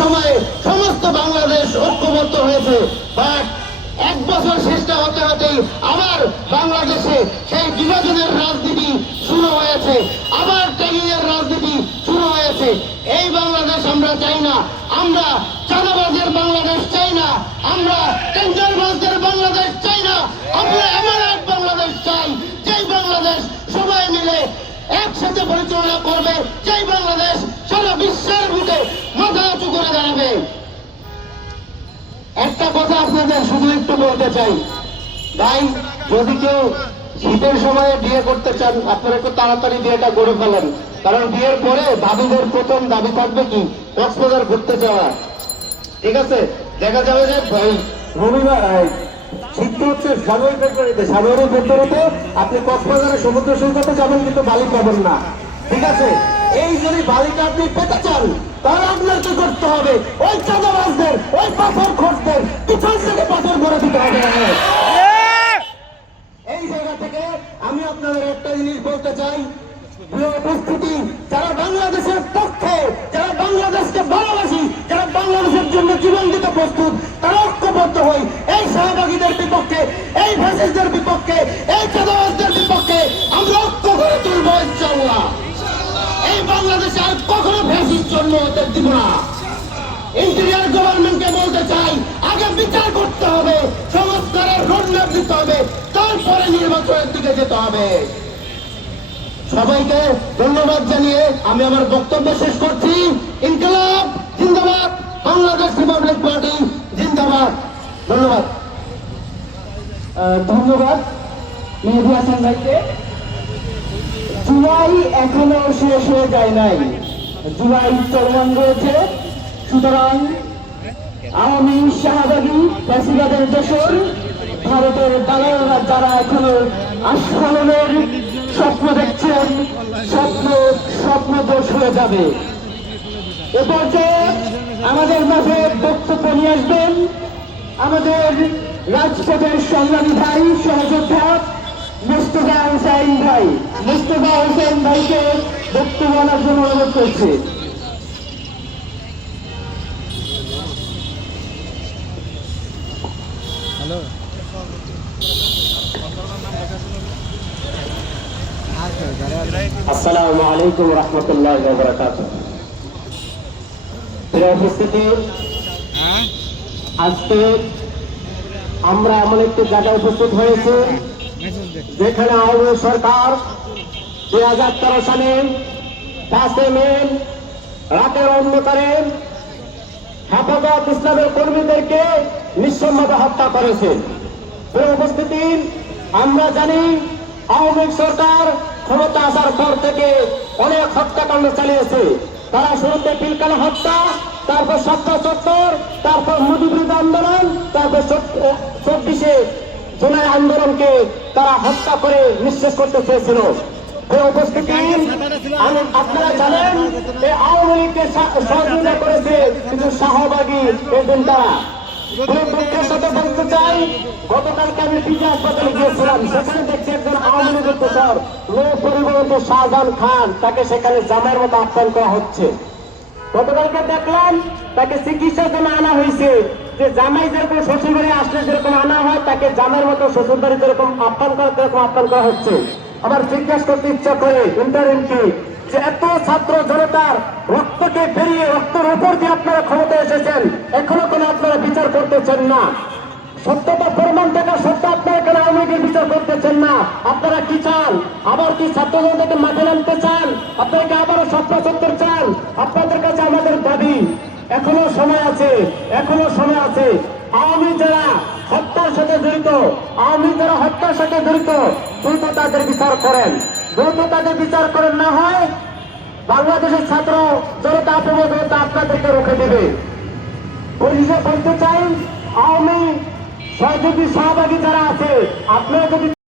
সময়ে সমস্ত বাংলাদেশ ঐক্যবদ্ধ হয়েছে, বাট 1 বছর শেষটা হতে হতেই আবার বাংলাদেশে সেই বিভাজনের রাজনীতি শুরু হয়েছে, আবার ট্যাগিংয়ের রাজনীতি শুরু হয়েছে। এই বাংলাদেশ আমরা চাই না, আমরা চাঁদাবাজের বাংলাদেশ চাই না, আমরা টেন্ডারবাজদের বাংলাদেশ চাই না, আমরা এমন এক বাংলাদেশ চাই যেই বাংলাদেশ সবাই মিলে একসাথে পরিচালনা করবে, যেই বাংলাদেশ সারা বিশ্বের বুকে মাথা উঁচু করে দাঁড়াবে। একটা কথা আপনাদের শুধু একটু বলতে চাই, ভাই যদি কেউ শীতের সময়ে বিয়ে করতে চান আপনারা একটু তাড়াতাড়ি বিয়েটা করে ফেলেন, কারণ বিয়ের পরে দাবিদের প্রথম দাবি থাকবে কি কক্সবাজার ঘুরতে যাওয়া। ঠিক আছে, দেখা যাবে যে ভাই রবিবার শীত হচ্ছে জানুয়ারি-ফেব্রুয়ারিতে আপনি কক্সবাজারের সমুদ্র সৈকতে যাবেন কিন্তু বালি পাবেন না। ঠিক আছে, এই যদি বালিটা আপনি পেতে চান তাহলে আপনার কি করতে হবে, ওই চাঁদাবাজদের ওই পাথর খোঁজদের পিছন থেকে পাথর করে দিতে হবে। এই জায়গা থেকে আমি আপনাদের একটা জিনিস বলতে চাই, প্রিয় উপস্থিতি, যারা বাংলাদেশের পক্ষে, যারা বাংলাদেশকে ভালোবাসি, যারা বাংলাদেশের জন্য জীবন দিতে প্রস্তুত, তারা ঐক্যবদ্ধ হই এই সহযোগীদের বিপক্ষে, এই ফ্যাসিস্টদের বিপক্ষে, এই চাঁদাবাজদের বিপক্ষে আমরা ঐক্য করে তুলব ইনশাআল্লাহ। এই বাংলাদেশে আর কখনো ফ্যাসিস্ট জন্ম হতে দিব না। ইন্টেরিয়র গভর্নমেন্টকে বলতে চাই, আগে বিচার করতে হবে, সংস্কারের রোডম্যাপ দিতে হবে, তারপরে নির্বাচনের দিকে যেতে হবে। সবাইকে ধন্যবাদ জানিয়ে আমি আমার বক্তব্য শেষ করছি। ইনকিলাব জিন্দাবাদ, বাংলাদেশ রিপাবলিক পার্টি জিন্দাবাদ। ধন্যবাদ। ধন্যবাদ মেহেদী হাসান ভাইকে। জুলাই এখনো শেষ হয়ে যায় নাই, জুলাই চলমান রয়েছে। সুতরাং আওয়ামী শাহবাগী ফ্যাসিবাদের দোসর ভারতের দালালরা যারা এখনো আস্ফালনের স্বপ্ন দেখছেন, স্বপ্ন দোষ হয়ে যাবে। এ পর্যায়ে আমাদের মাঝে বক্তব্য নিয়ে আসবেন আমাদের রাজপথের সংগ্রামী ভাই, সহযোদ্ধা মুস্তফা হুসাইন ভাই। মুস্তফা হুসাইন ভাইকে বক্তব্য আনার জন্য অনুরোধ করছি। আসসালামু আলাইকুম রহমতুল্লাহ বারাকাতুহু। প্রিয় উপস্থিতি, আজকে আমরা এমন একটি জায়গায় উপস্থিত হয়েছি যেখানে আওয়ামী সরকার 2013 সালে 5 মে রাতের অন্ধকারে হেফাজত ইসলামের কর্মীদেরকে নিঃসম্মত হত্যা করেছে। প্রিয় উপস্থিতি, আমরা জানি আওয়ামী সরকার ক্ষমতা আসার পর থেকে অনেক হত্যাকাণ্ড চালিয়েছে। তারা শুরুতে পিলকানা হত্যা, তারপর সাতটা চত্বর, তারপর মুজিববিরোধী আন্দোলন, তারপর 24শে জুলাই আন্দোলনকে তারা হত্যা করে নিঃশেষ করতে চেয়েছিল। উপস্থিতি, আপনারা জানেন যে আওয়ামী লীগকে সহযোগিতা করেছে কিন্তু শাহবাগী এজেন্টরা। দুঃখের সাথে বলতে চাই, গতকালকে আমি পিজি হাসপাতালে গিয়েছিলাম, সেখানে দেখছি একজন আওয়ামী লীগের দোসর পরিবর্তিত শাহজাহান খান, তাকে সেখানে জামাইয়ের মতো আহ্বান করা হচ্ছে। গতকালকে দেখলাম তাকে চিকিৎসার জন্য আনা হয়েছে, যে জামাই যেরকম শ্বশুর বাড়ি আসলে যেরকম আনা হয়, তাকে জামাইয়ের মতো শ্বশুর বাড়ি যেরকম আহ্বান করা হচ্ছে। আবার জিজ্ঞাসা করতে ইচ্ছা করে ইন্টারিমকে, যে এত ছাত্র জনতার রক্তকে বেরিয়ে রক্তের উপর দিয়ে আপনারা ক্ষমতায় এসেছেন, এখনো কোনো আপনারা বিচার করতেছেন না। সত্যতা প্রমাণ থাকা সত্ত্বেও আপনারা কেন আওয়ামী লীগের বিচার করতেছেন না? আপনারা কি চান? আবার কি ছাত্র জনতাকে মাঠে নামতে চান? আপনারা কি আবারও স্বপ্ন সত্তর চান? আপনাদের কাছে আমাদের দাবি, এখনো সময় আছে, এখনো সময় আছে। আওয়ামী যারা হত্যার সাথে জড়িত, দ্রুত তাদের বিচার করেন। দ্রুত তাদের বিচার করেন, না হয় বাংলাদেশের ছাত্র জনতা জনতা আপনাদেরকে রুখে দেবে। বলতে চাই, আওয়ামী সহযোগী সহভাগী যারা আছে, আপনারা যদি